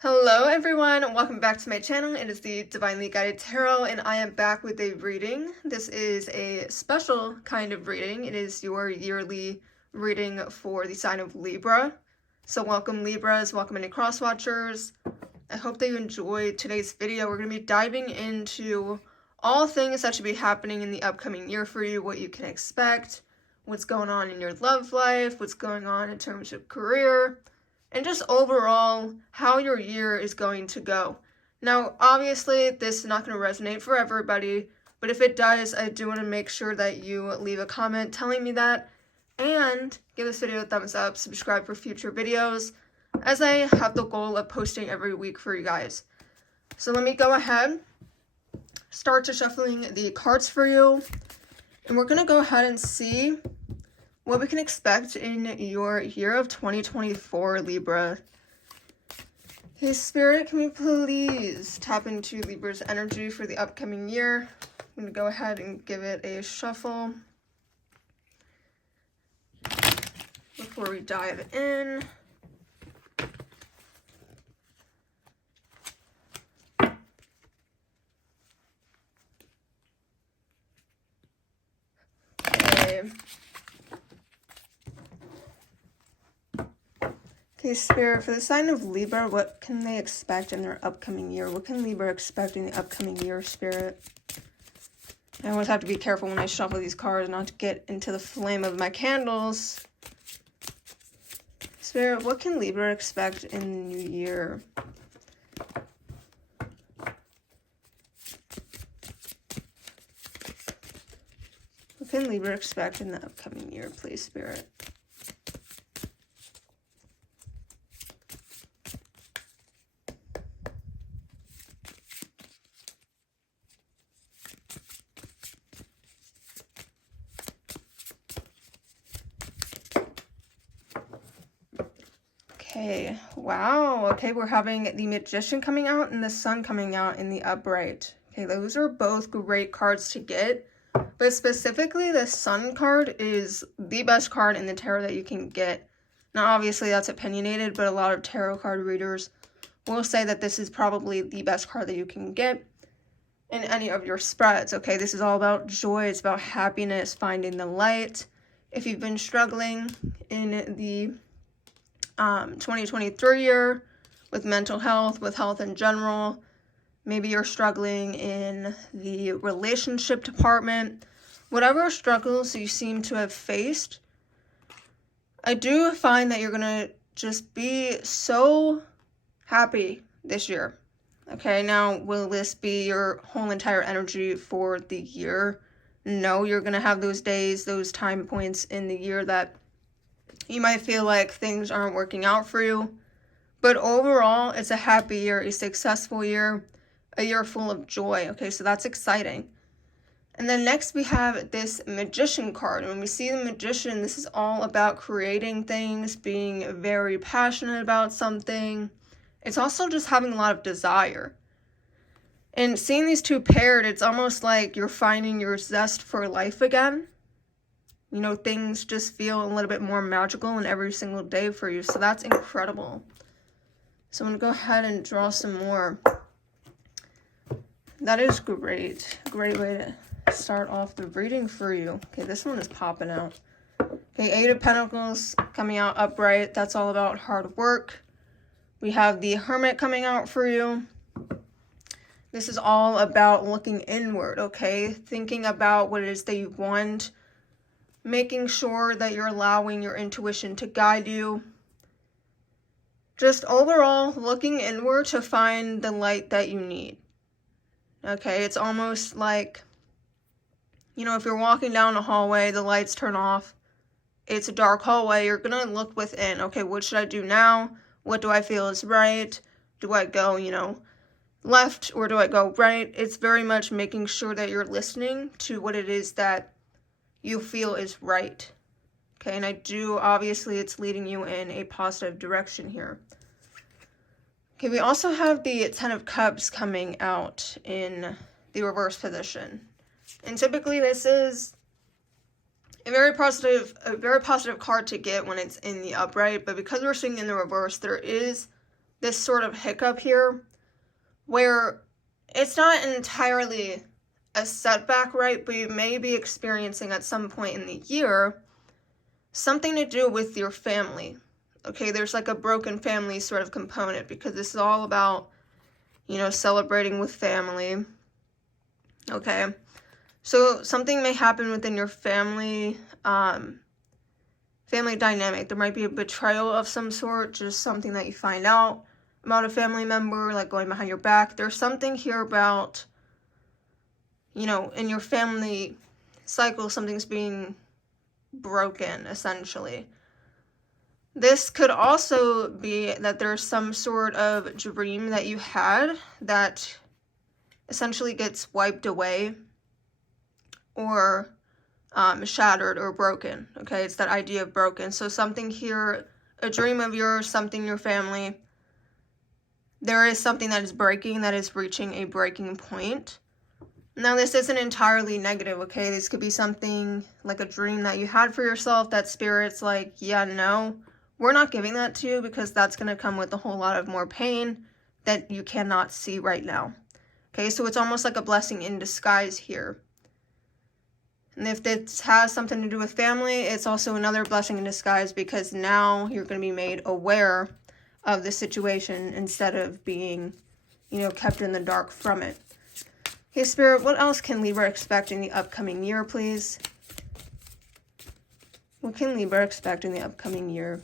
Hello everyone, welcome back to my channel. It is the Divinely Guided Tarot and I am back with a reading. This is a special kind of reading. It is your yearly reading for the sign of Libra. So welcome Libras, welcome any cross watchers. I hope that you enjoyed today's video. We're going to be diving into all things that should be happening in the upcoming year for you, what you can expect, what's going on in your love life, what's going on in terms of career, and just overall how your year is going to go. Now, obviously, this is not going to resonate for everybody, but if it does, I do want to make sure that you leave a comment telling me that, and give this video a thumbs up, subscribe for future videos, as I have the goal of posting every week for you guys. So let me go ahead, start to shuffling the cards for you, and we're going to go ahead and see what we can expect in your year of 2024, Libra. Hey, Spirit, can we please tap into Libra's energy for the upcoming year? I'm going to go ahead and give it a shuffle before we dive in. Okay, Spirit, for the sign of Libra, what can they expect in their upcoming year? What can Libra expect in the upcoming year, Spirit? I always have to be careful when I shuffle these cards not to get into the flame of my candles. Spirit, what can Libra expect in the new year? What can Libra expect in the upcoming year, please, Spirit? Okay, wow. Okay, we're having the Magician coming out and the Sun coming out in the upright. Okay, those are both great cards to get, but specifically the Sun card is the best card in the tarot that you can get. Now, obviously, that's opinionated, but a lot of tarot card readers will say that this is probably the best card that you can get in any of your spreads. Okay, this is all about joy. It's about happiness, finding the light. If you've been struggling in the 2023 year with mental health, with health in general, maybe you're struggling in the relationship department, whatever struggles you seem to have faced, I do find that you're gonna just be so happy this year. Okay, now will this be your whole entire energy for the year? No, you're gonna have those days, those time points in the year that you might feel like things aren't working out for you, but overall, it's a happy year, a successful year, a year full of joy. Okay, so that's exciting. And then next we have this Magician card. And when we see the Magician, this is all about creating things, being very passionate about something. It's also just having a lot of desire. And seeing these two paired, it's almost like you're finding your zest for life again. You know, things just feel a little bit more magical in every single day for you. So that's incredible. So I'm going to go ahead and draw some more. That is great. Great way to start off the reading for you. Okay, this one is popping out. Okay, Eight of Pentacles coming out upright. That's all about hard work. We have the Hermit coming out for you. This is all about looking inward, okay? Thinking about what it is that you want. Making sure that you're allowing your intuition to guide you. Just overall looking inward to find the light that you need. Okay, it's almost like, you know, if you're walking down a hallway, the lights turn off. It's a dark hallway. You're going to look within. Okay, what should I do now? What do I feel is right? Do I go, you know, left or do I go right? It's very much making sure that you're listening to what it is that you feel is right. Okay, and I do, obviously, it's leading you in a positive direction here. Okay, we also have the Ten of Cups coming out in the reverse position. And typically this is a very positive card to get when it's in the upright, but because we're seeing in the reverse, there is this sort of hiccup here where it's not entirely a setback, right? But you may be experiencing at some point in the year something to do with your family. Okay, there's like a broken family sort of component because this is all about, celebrating with family. Okay, so something may happen within your family, family dynamic. There might be a betrayal of some sort, just something that you find out about a family member, like going behind your back. There's something here about, in your family cycle, something's being broken, essentially. This could also be that there's some sort of dream that you had that essentially gets wiped away or shattered or broken. Okay, it's that idea of broken. So something here, a dream of yours, something in your family, there is something that is breaking, that is reaching a breaking point. Now, this isn't entirely negative, okay? This could be something like a dream that you had for yourself that Spirit's like, yeah, no, we're not giving that to you because that's going to come with a whole lot of more pain that you cannot see right now. Okay, so it's almost like a blessing in disguise here. And if this has something to do with family, it's also another blessing in disguise because now you're going to be made aware of the situation instead of being, kept in the dark from it. Okay, Spirit, what else can Libra expect in the upcoming year, please? What can Libra expect in the upcoming year?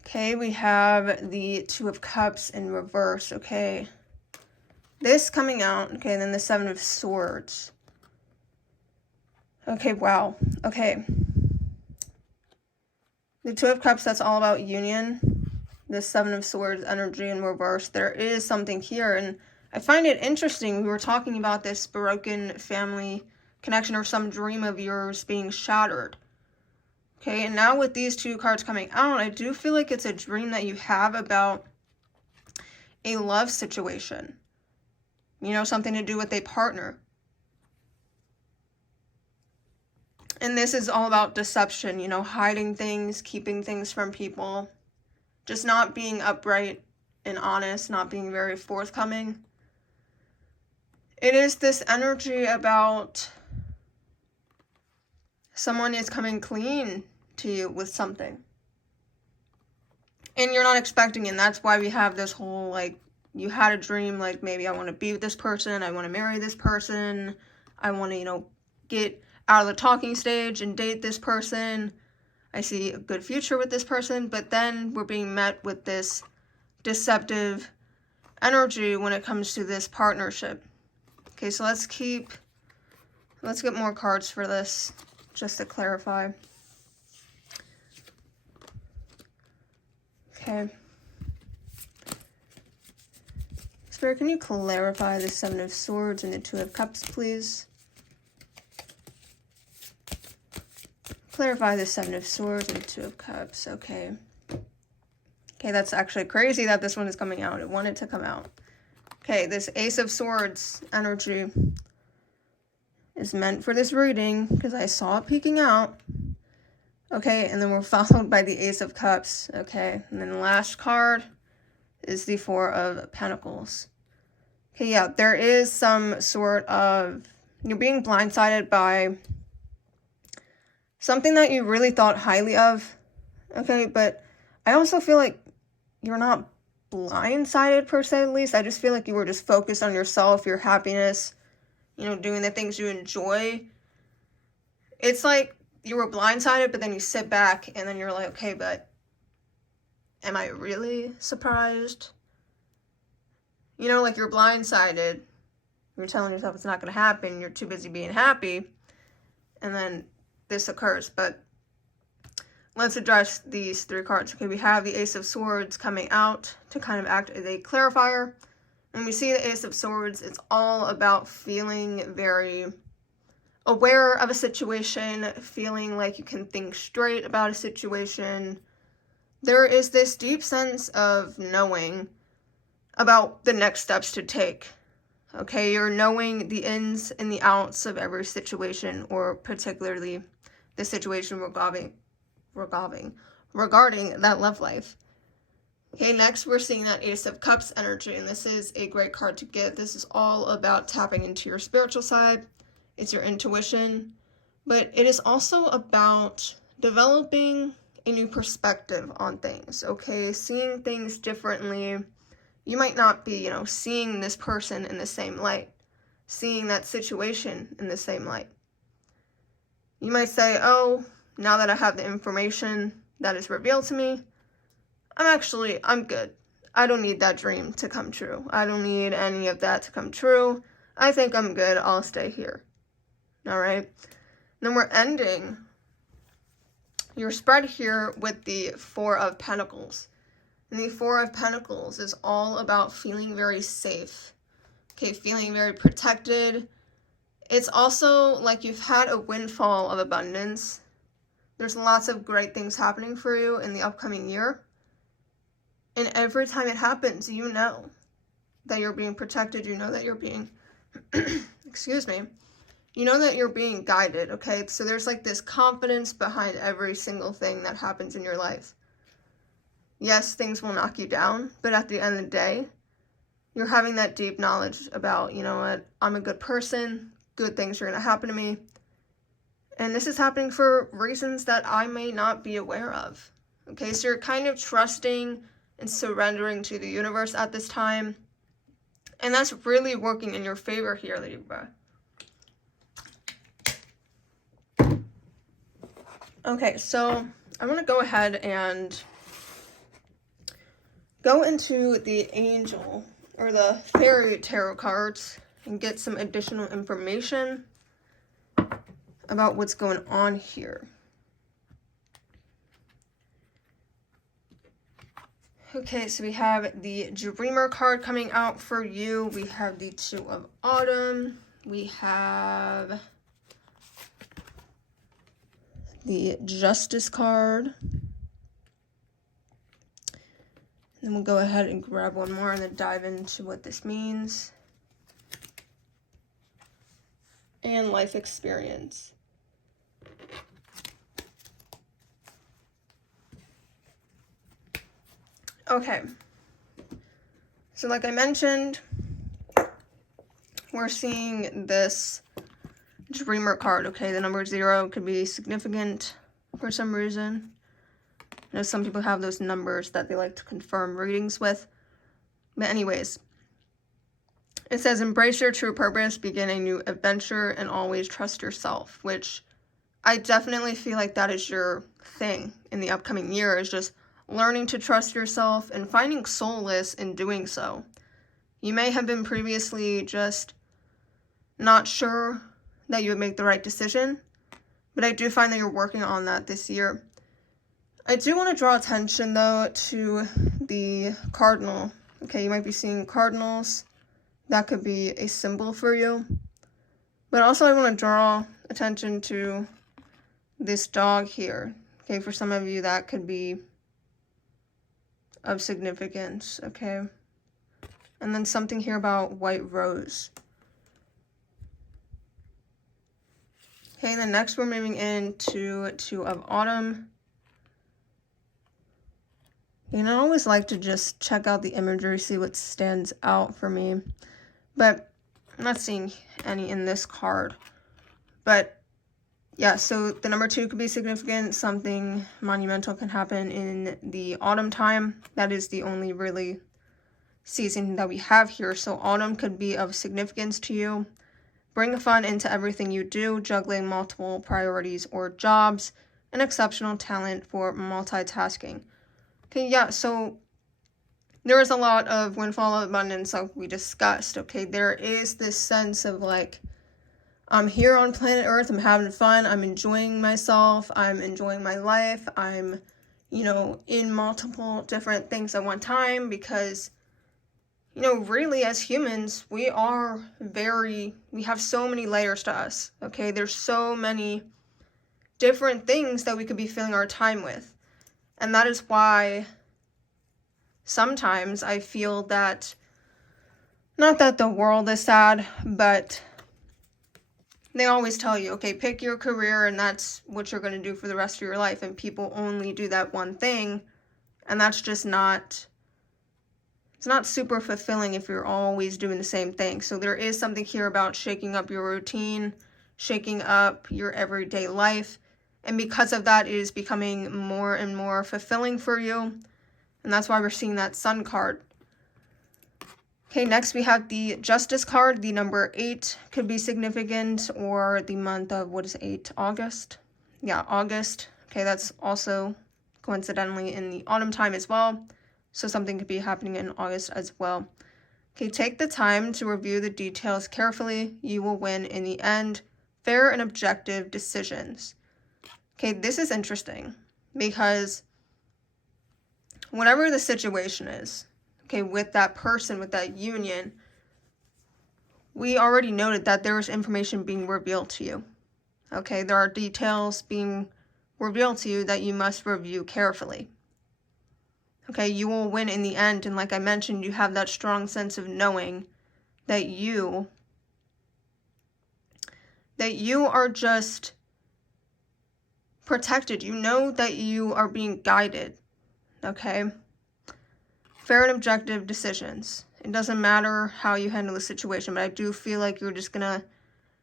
Okay, we have the Two of Cups in reverse, okay. This coming out, okay, and then the Seven of Swords. Okay, wow, okay. The Two of Cups, that's all about union. The Seven of Swords energy in reverse. There is something here, and I find it interesting. We were talking about this broken family connection or some dream of yours being shattered. Okay, and now with these two cards coming out, I do feel like it's a dream that you have about a love situation. Something to do with a partner. And this is all about deception, hiding things, keeping things from people. Just not being upright and honest, not being very forthcoming. It is this energy about someone is coming clean to you with something. And you're not expecting it. And that's why we have this whole, like, you had a dream, like, maybe I want to be with this person, I want to marry this person, I want to, get out of the talking stage and date this person. I see a good future with this person, but then we're being met with this deceptive energy when it comes to this partnership. Okay, so let's get more cards for this, just to clarify. Okay. Spirit, can you clarify the Seven of Swords and the Two of Cups, please? Clarify the Seven of Swords and the Two of Cups. Okay. Okay, that's actually crazy that this one is coming out. It wanted to come out. Okay, this Ace of Swords energy is meant for this reading because I saw it peeking out. Okay, and then we're followed by the Ace of Cups. Okay, and then the last card is the Four of Pentacles. Okay, yeah, there is some sort of, you're being blindsided by something that you really thought highly of. Okay, but I also feel like you're not blindsided per se, at least. I just feel like you were just focused on yourself, your happiness, doing the things you enjoy. It's like you were blindsided, but then you sit back and then you're like, okay, but am I really surprised? Like you're blindsided. You're telling yourself it's not going to happen. You're too busy being happy. And then this occurs. But let's address these three cards. Okay, we have the Ace of Swords coming out to kind of act as a clarifier. And we see the Ace of Swords. It's all about feeling very aware of a situation, feeling like you can think straight about a situation. There is this deep sense of knowing about the next steps to take. Okay, you're knowing the ins and the outs of every situation, or particularly the situation revolving regarding that love life. Okay, next we're seeing that Ace of Cups energy, and this is a great card to get. This is all about tapping into your spiritual side. It's your intuition, but it is also about developing a new perspective on things, okay? Seeing things differently. You might not be, seeing this person in the same light, seeing that situation in the same light. You might say, oh, now that I have the information that is revealed to me, I'm good. I don't need that dream to come true. I don't need any of that to come true. I think I'm good. I'll stay here. All right. Then we're ending your spread here with the Four of Pentacles. And the Four of Pentacles is all about feeling very safe. Okay, feeling very protected. It's also like you've had a windfall of abundance. There's lots of great things happening for you in the upcoming year. And every time it happens, you know that you're being protected. You know that you're being, excuse me, you know that you're being guided, okay? So there's like this confidence behind every single thing that happens in your life. Yes, things will knock you down, but at the end of the day, you're having that deep knowledge about, you know what, I'm a good person, good things are going to happen to me. And this is happening for reasons that I may not be aware of. Okay, so you're kind of trusting and surrendering to the universe at this time. And that's really working in your favor here, Libra. Okay, so I'm going to go ahead and go into the angel or the fairy tarot cards and get some additional information about what's going on here. Okay, so we have the Dreamer card coming out for you. We have the Two of Autumn. We have the Justice card. Then we'll go ahead and grab one more and then dive into what this means. And life experience. Okay. So like I mentioned, we're seeing this Dreamer card, okay? The number 0 could be significant for some reason. I know some people have those numbers that they like to confirm readings with. But anyways, it says, embrace your true purpose, begin a new adventure, and always trust yourself, which I definitely feel like that is your thing in the upcoming year, is just learning to trust yourself and finding solace in doing so. You may have been previously just not sure that you would make the right decision, but I do find that you're working on that this year. I do want to draw attention, though, to the cardinal. Okay, you might be seeing cardinals. That could be a symbol for you. But also I want to draw attention to this dog here. Okay, for some of you that could be of significance, okay? And then something here about white rose. Okay, then next we're moving into Two of Autumn. And I always like to just check out the imagery, see what stands out for me. But I'm not seeing any in this card. But yeah, so the number 2 could be significant. Something monumental can happen in the autumn time. That is the only really season that we have here. So autumn could be of significance to you. Bring fun into everything you do, juggling multiple priorities or jobs, an exceptional talent for multitasking. Okay, yeah, so there is a lot of windfall of abundance like we discussed, okay? There is this sense of like, I'm here on planet Earth, I'm having fun, I'm enjoying myself, I'm enjoying my life, I'm, in multiple different things at one time because, really as humans, we have so many layers to us, okay? There's so many different things that we could be filling our time with. And that is why sometimes I feel that, not that the world is sad, but they always tell you, okay, pick your career and that's what you're going to do for the rest of your life. And people only do that one thing. And that's just not, it's not super fulfilling if you're always doing the same thing. So there is something here about shaking up your routine, shaking up your everyday life. And because of that, it is becoming more and more fulfilling for you. And that's why we're seeing that Sun card. Okay, next we have the Justice card. The number 8 could be significant, or the month of, what is 8? August? Yeah, August. Okay, that's also coincidentally in the autumn time as well. So something could be happening in August as well. Okay, take the time to review the details carefully. You will win in the end. Fair and objective decisions. Okay, this is interesting because whatever the situation is, okay, with that person, with that union, we already noted that there is information being revealed to you. Okay, there are details being revealed to you that you must review carefully. Okay, you will win in the end, and like I mentioned, you have that strong sense of knowing that you are just protected. You know that you are being guided. Okay? Fair and objective decisions. It doesn't matter how you handle the situation, but I do feel like you're just gonna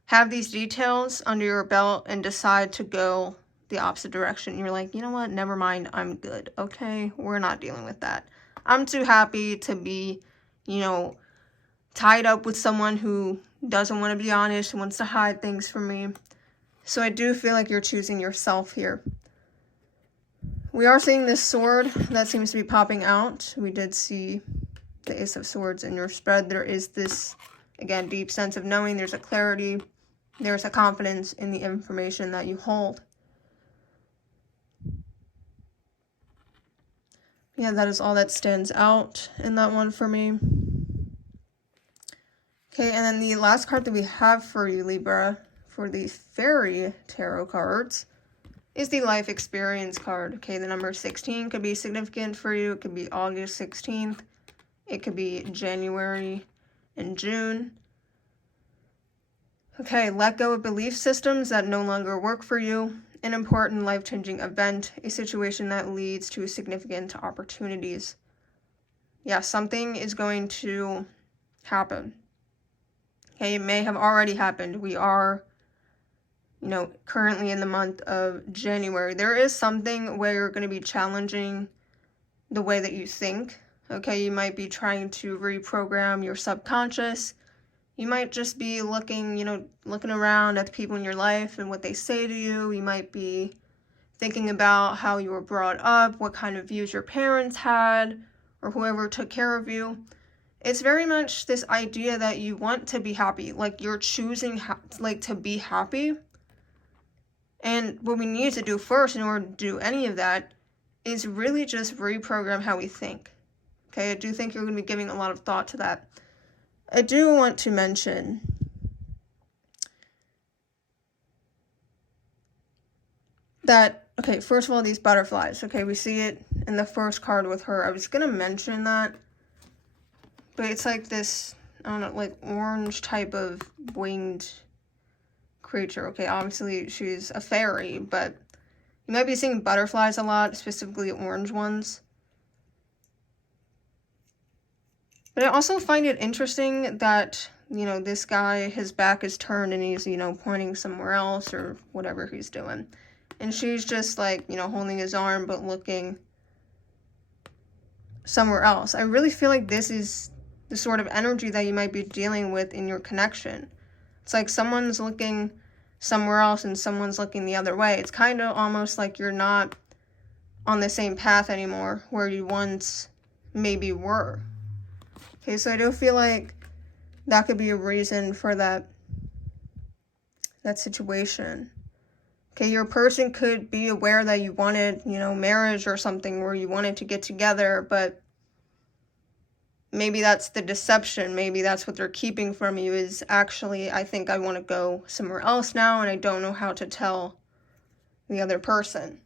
have these details under your belt and decide to go the opposite direction. You're like, you know what, never mind, I'm good. Okay, we're not dealing with that. I'm too happy to be, tied up with someone who doesn't want to be honest, who wants to hide things from me. So I do feel like you're choosing yourself here. We are seeing this sword that seems to be popping out. We did see the Ace of Swords in your spread. There is this, again, deep sense of knowing. There's a clarity. There's a confidence in the information that you hold. Yeah, that is all that stands out in that one for me. Okay, and then the last card that we have for you, Libra, for the Fairy Tarot cards, is the Life Experience card. Okay, the number 16 could be significant for you. It could be August 16th. It could be January and June. Okay, let go of belief systems that no longer work for you. An important life-changing event, a situation that leads to significant opportunities. Yeah, something is going to happen. Okay, it may have already happened. We are, currently in the month of January. There is something where you're going to be challenging the way that you think. Okay, you might be trying to reprogram your subconscious. You might just be looking around at the people in your life and what they say to you. You might be thinking about how you were brought up, what kind of views your parents had, or whoever took care of you. It's very much this idea that you want to be happy, like you're choosing to be happy. And what we need to do first in order to do any of that is really just reprogram how we think. Okay, I do think you're going to be giving a lot of thought to that. I do want to mention that, okay, first of all, these butterflies. Okay, we see it in the first card with her. I was going to mention that, but it's like this, I don't know, like orange type of winged creature. Okay, obviously she's a fairy, but you might be seeing butterflies a lot, specifically orange ones. But I also find it interesting that, this guy, his back is turned and he's, pointing somewhere else or whatever he's doing. And she's just like, holding his arm but looking somewhere else. I really feel like this is the sort of energy that you might be dealing with in your connection. It's like someone's looking somewhere else and someone's looking the other way. It's kind of almost like you're not on the same path anymore where you once maybe were. Okay, so I do feel like that could be a reason for that situation. Okay, your person could be aware that you wanted, marriage or something where you wanted to get together, but maybe that's the deception. Maybe that's what they're keeping from you is actually, I think I want to go somewhere else now and I don't know how to tell the other person.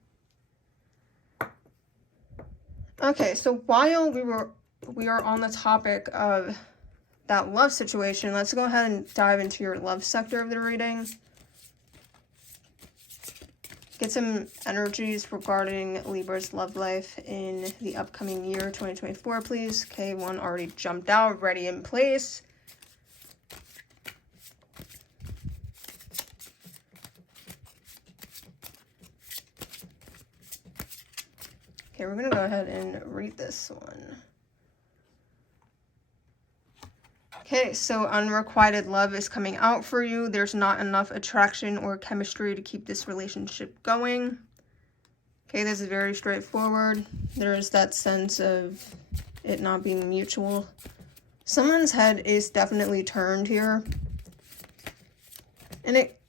Okay, so while we are on the topic of that love situation, let's go ahead and dive into your love sector of the reading. Get some energies regarding Libra's love life in the upcoming year, 2024, please. Okay, one already jumped out, ready in place. Okay, we're going to go ahead and read this one. Okay, so unrequited love is coming out for you. There's not enough attraction or chemistry to keep this relationship going. Okay, this is very straightforward. There's that sense of it not being mutual. Someone's head is definitely turned here. And it,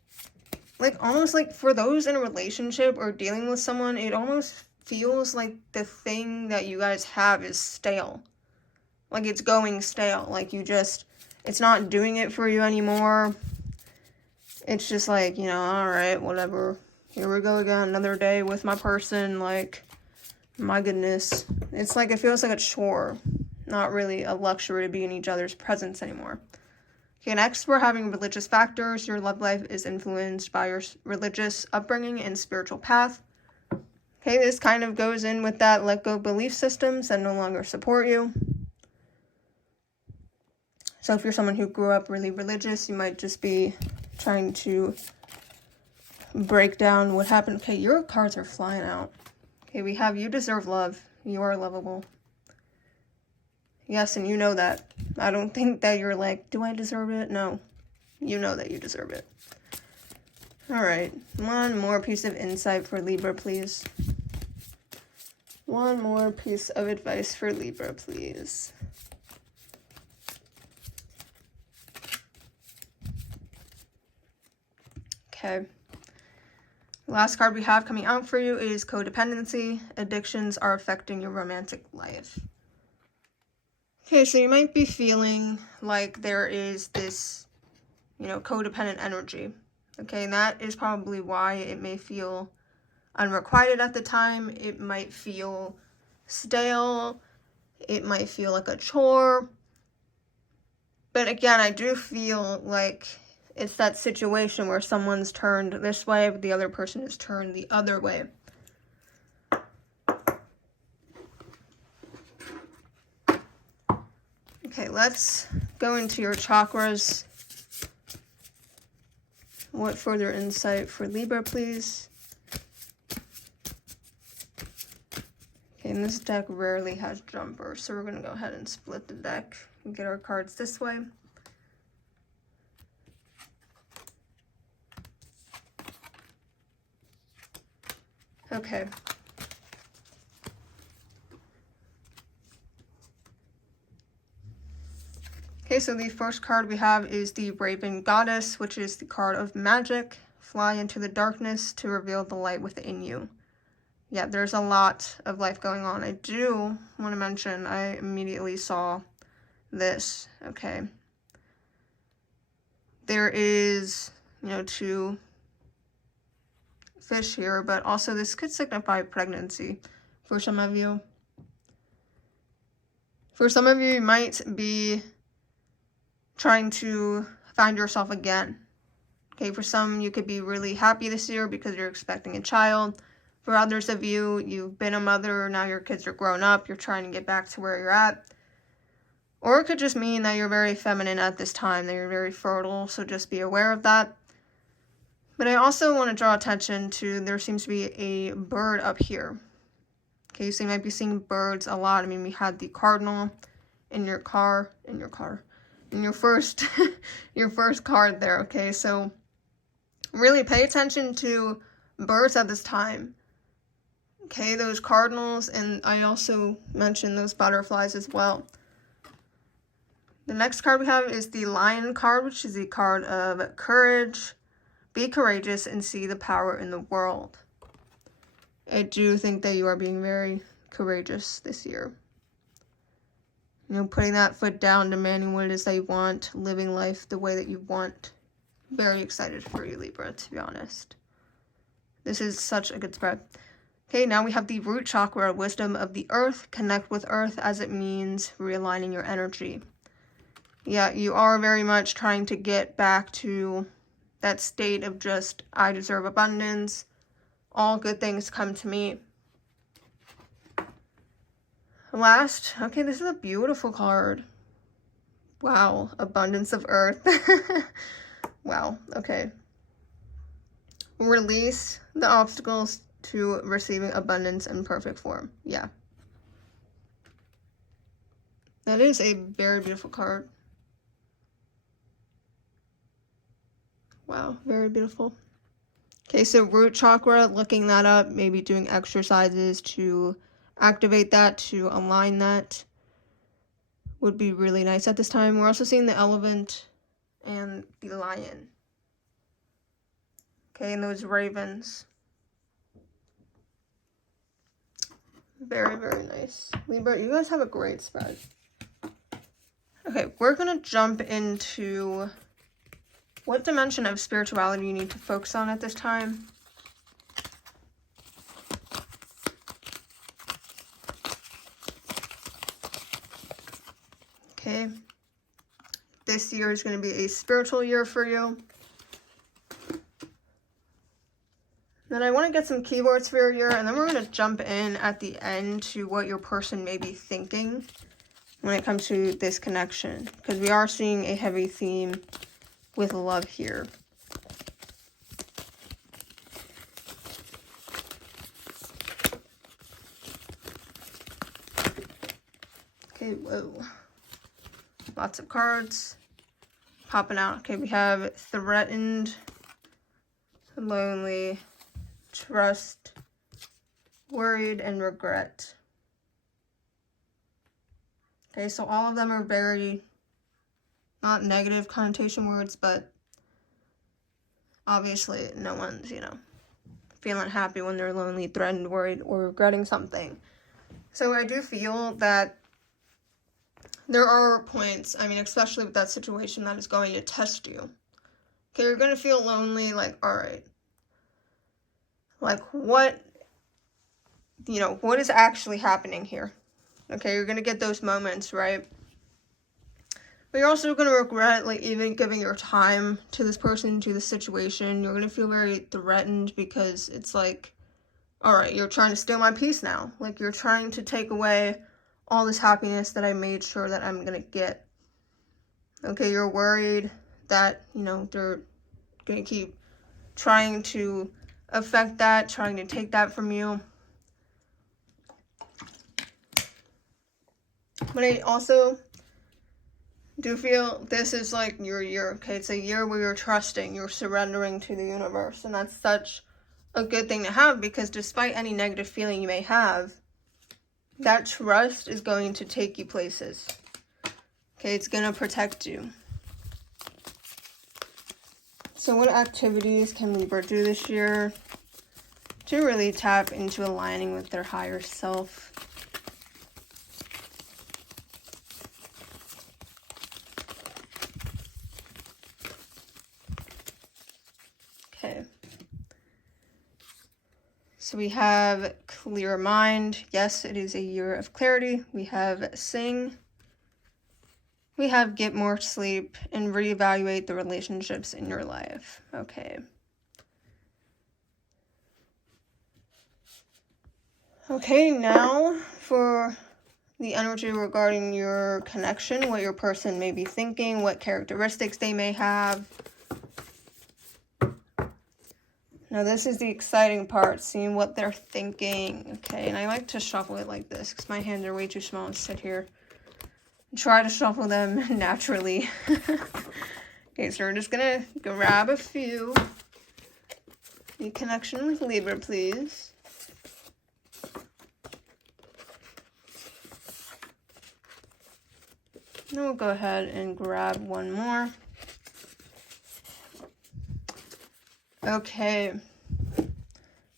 like, almost like for those in a relationship or dealing with someone, it almost feels like the thing that you guys have is stale. Like, it's going stale. Like, it's not doing it for you anymore. It's just like, you know, alright, whatever. Here we go again, another day with my person. Like, my goodness. It's like, it feels like a chore. Not really a luxury to be in each other's presence anymore. Okay, next we're having religious factors. Your love life is influenced by your religious upbringing and spiritual path. Okay, this kind of goes in with that let go belief systems that no longer support you. So if you're someone who grew up really religious, you might just be trying to break down what happened. Okay, your cards are flying out. Okay, we have you deserve love. You are lovable. Yes, and you know that. I don't think that you're like, do I deserve it? No. You know that you deserve it. Alright, one more piece of insight for Libra, please. One more piece of advice for Libra, please. Okay. Last card we have coming out for you is codependency. Addictions are affecting your romantic life. Okay, so you might be feeling like there is this, you know, codependent energy. Okay, and that is probably why it may feel unrequited at the time. It might feel stale. It might feel like a chore. But again, I do feel like it's that situation where someone's turned this way, but the other person is turned the other way. Okay, let's go into your chakras. What further insight for Libra, please? Okay, and this deck rarely has jumpers, so we're going to go ahead and split the deck and get our cards this way. Okay. Okay, so the first card we have is the Raven Goddess, which is the card of magic. Fly into the darkness to reveal the light within you. Yeah, there's a lot of life going on. I do want to mention, I immediately saw this, okay. There is, you know, 2 fish here, but also this could signify pregnancy for some of you. For some of you, you might be trying to find yourself again. Okay, for some, you could be really happy this year because you're expecting a child. For others of you, you've been a mother, now your kids are grown up, you're trying to get back to where you're at. Or it could just mean that you're very feminine at this time, that you're very fertile, so just be aware of that. But I also want to draw attention to, there seems to be a bird up here. Okay, so you might be seeing birds a lot. I mean, we had the cardinal in your first, your first card there, okay? So really pay attention to birds at this time. Okay, those cardinals, and I also mentioned those butterflies as well. The next card we have is the Lion card, which is the card of courage. Be courageous and see the power in the world. I do think that you are being very courageous this year. You know, putting that foot down, demanding what it is that you want, living life the way that you want. Very excited for you, Libra, to be honest. This is such a good spread. Okay, now we have the root chakra, wisdom of the earth. Connect with earth as it means realigning your energy. Yeah, you are very much trying to get back to that state of just, I deserve abundance. all good things come to me. Last, okay, this is a beautiful card. Wow, abundance of earth. Wow, okay. Release the obstacles to receiving abundance in perfect form. Yeah. That is a very beautiful card. Wow, very beautiful. Okay, so root chakra, looking that up, maybe doing exercises to activate that, to align that would be really nice at this time. We're also seeing the elephant and the lion. Okay, and those ravens. Very, very nice. Libra, you guys have a great spread. Okay, we're going to jump into what dimension of spirituality you need to focus on at this time. Okay. This year is going to be a spiritual year for you. Then I want to get some keywords for your year, and then we're going to jump in at the end to what your person may be thinking when it comes to this connection, because we are seeing a heavy theme with love here. Okay, whoa. Lots of cards popping out. Okay, we have threatened, lonely, trust, worried, and regret. Okay, so all of them are very, not negative connotation words, but obviously no one's, feeling happy when they're lonely, threatened, worried, or regretting something. So I do feel that there are points, especially with that situation that is going to test you. Okay, you're going to feel lonely, like, all right. Like, what is actually happening here? Okay, you're going to get those moments, right? But you're also going to regret, like, even giving your time to this person, to the situation. You're going to feel very threatened because it's like, all right, you're trying to steal my peace now. Like, you're trying to take away all this happiness that I made sure that I'm going to get. Okay, you're worried that, they're going to keep trying to affect that, trying to take that from you. But I also do feel this is like your year, okay? It's a year where you're trusting, you're surrendering to the universe, and that's such a good thing to have, because despite any negative feeling you may have, that trust is going to take you places. Okay, it's going to protect you. So what activities can Libra do this year to really tap into aligning with their higher self? Okay. So we have clear mind. Yes, it is a year of clarity. We have sing. We have get more sleep and reevaluate the relationships in your life. Okay. Okay, now for the energy regarding your connection, what your person may be thinking, what characteristics they may have. Now this is the exciting part, seeing what they're thinking. Okay, and I like to shuffle it like this because my hands are way too small to sit here and try to shuffle them naturally. Okay, so we're just gonna grab a few. The connection with Libra, please. And we'll go ahead and grab one more. Okay,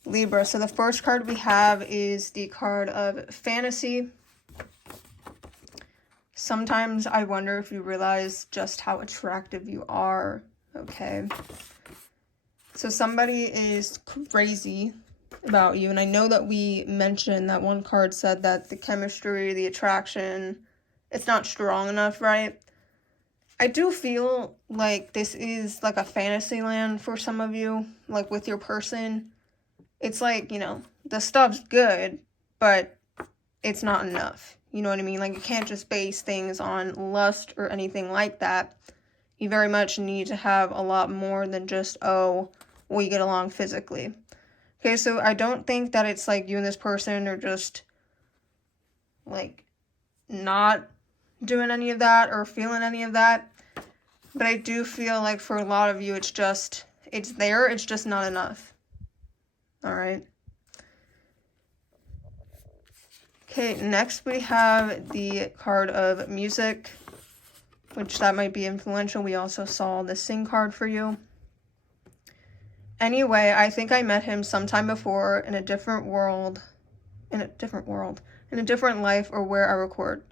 Libra. So the first card we have is the card of fantasy. Sometimes I wonder if you realize just how attractive you are. Okay. So somebody is crazy about you. And I know that we mentioned that one card said that the chemistry, the attraction, it's not strong enough, right? I do feel like this is like a fantasy land for some of you, like with your person. it's like, the stuff's good, but it's not enough. You know what I mean? Like, you can't just base things on lust or anything like that. You very much need to have a lot more than just, oh, we get along physically. Okay, so I don't think that it's like you and this person are just, like, not doing any of that or feeling any of that. But I do feel like for a lot of you, it's there, it's just not enough. Alright? Okay, next we have the card of music, which that might be influential. We also saw the Sing card for you. Anyway, I think I met him sometime before in a different life, or where I record.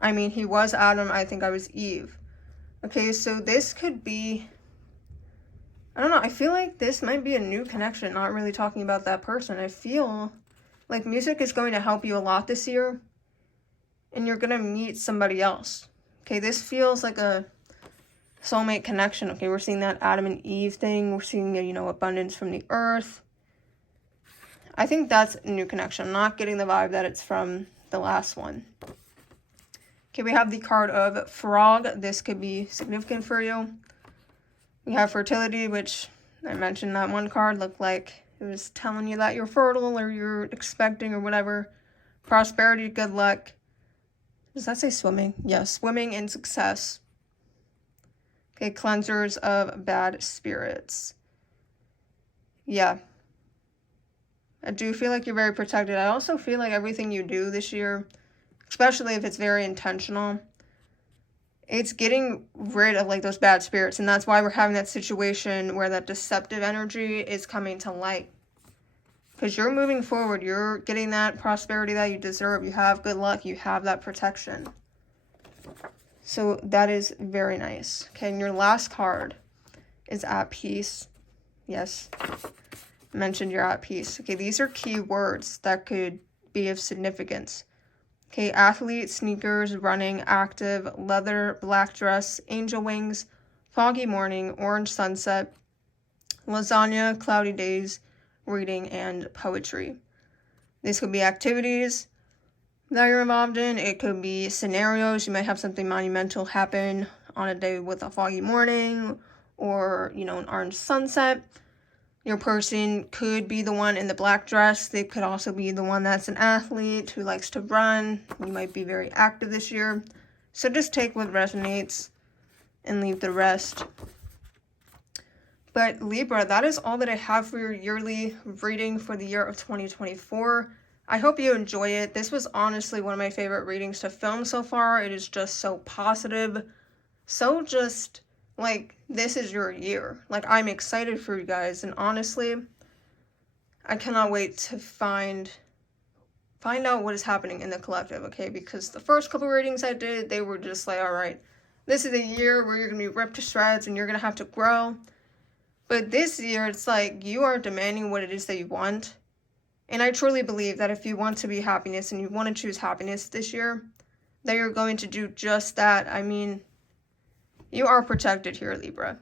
I mean, he was Adam, I think I was Eve. Okay, so this could be, I don't know, I feel like this might be a new connection, not really talking about that person. I feel like music is going to help you a lot this year, and you're going to meet somebody else. Okay, this feels like a soulmate connection. Okay, we're seeing that Adam and Eve thing. We're seeing, abundance from the earth. I think that's a new connection. I'm not getting the vibe that it's from the last one. Okay, we have the card of frog. This could be significant for you. We have fertility, which I mentioned that one card looked like it was telling you that you're fertile or you're expecting or whatever. Prosperity, good luck. Does that say swimming? Yes, swimming and success. Okay, cleansers of bad spirits. Yeah. I do feel like you're very protected. I also feel like everything you do this year, especially if it's very intentional, it's getting rid of, like, those bad spirits. And that's why we're having that situation where that deceptive energy is coming to light. Because you're moving forward. You're getting that prosperity that you deserve. You have good luck. You have that protection. So that is very nice. Okay, and your last card is at peace. Yes, I mentioned you're at peace. Okay, these are key words that could be of significance. Okay, athlete, sneakers, running, active, leather, black dress, angel wings, foggy morning, orange sunset, lasagna, cloudy days, reading, and poetry. These could be activities that you're involved in. It could be scenarios. You might have something monumental happen on a day with a foggy morning or, an orange sunset. Your person could be the one in the black dress. They could also be the one that's an athlete who likes to run. You might be very active this year. So just take what resonates and leave the rest. But Libra, that is all that I have for your yearly reading for the year of 2024. I hope you enjoy it. This was honestly one of my favorite readings to film so far. It is just so positive. So just, like, this is your year. Like, I'm excited for you guys. And honestly, I cannot wait to find out what is happening in the collective, okay? Because the first couple readings I did, they were just like, all right, this is a year where you're going to be ripped to shreds and you're going to have to grow. But this year, it's like you are demanding what it is that you want. And I truly believe that if you want to be happiness and you want to choose happiness this year, that you're going to do just that. I mean, you are protected here, Libra.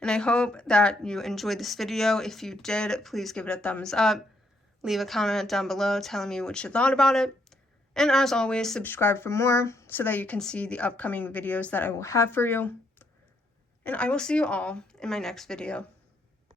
And I hope that you enjoyed this video. If you did, please give it a thumbs up. Leave a comment down below telling me what you thought about it. And as always, subscribe for more so that you can see the upcoming videos that I will have for you. And I will see you all in my next video.